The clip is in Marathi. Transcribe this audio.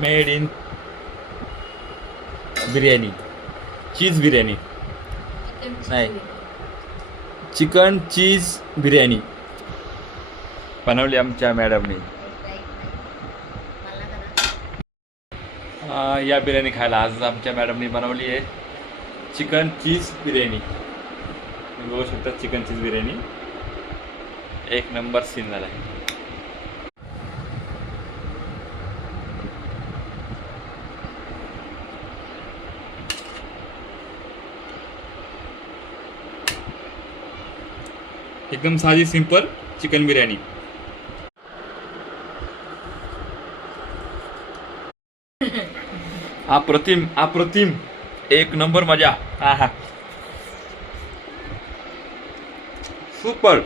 मेड इन बिर्याणी, चीज बिर्याणी नाही, चिकन चीज बिर्याणी बनवली आमच्या मॅडमने. या बिर्याणी खायला आज आमच्या मॅडमने बनवली आहे चिकन चीज बिर्याणी. तुम्ही बघू शकता चिकन चीज बिर्याणी एक नंबर सीन झाला आहे. एकदम साधी सिंपल चिकन बिर्याणी. अप्रतिम अप्रतिम एक नंबर मजा. हा हा सुपर.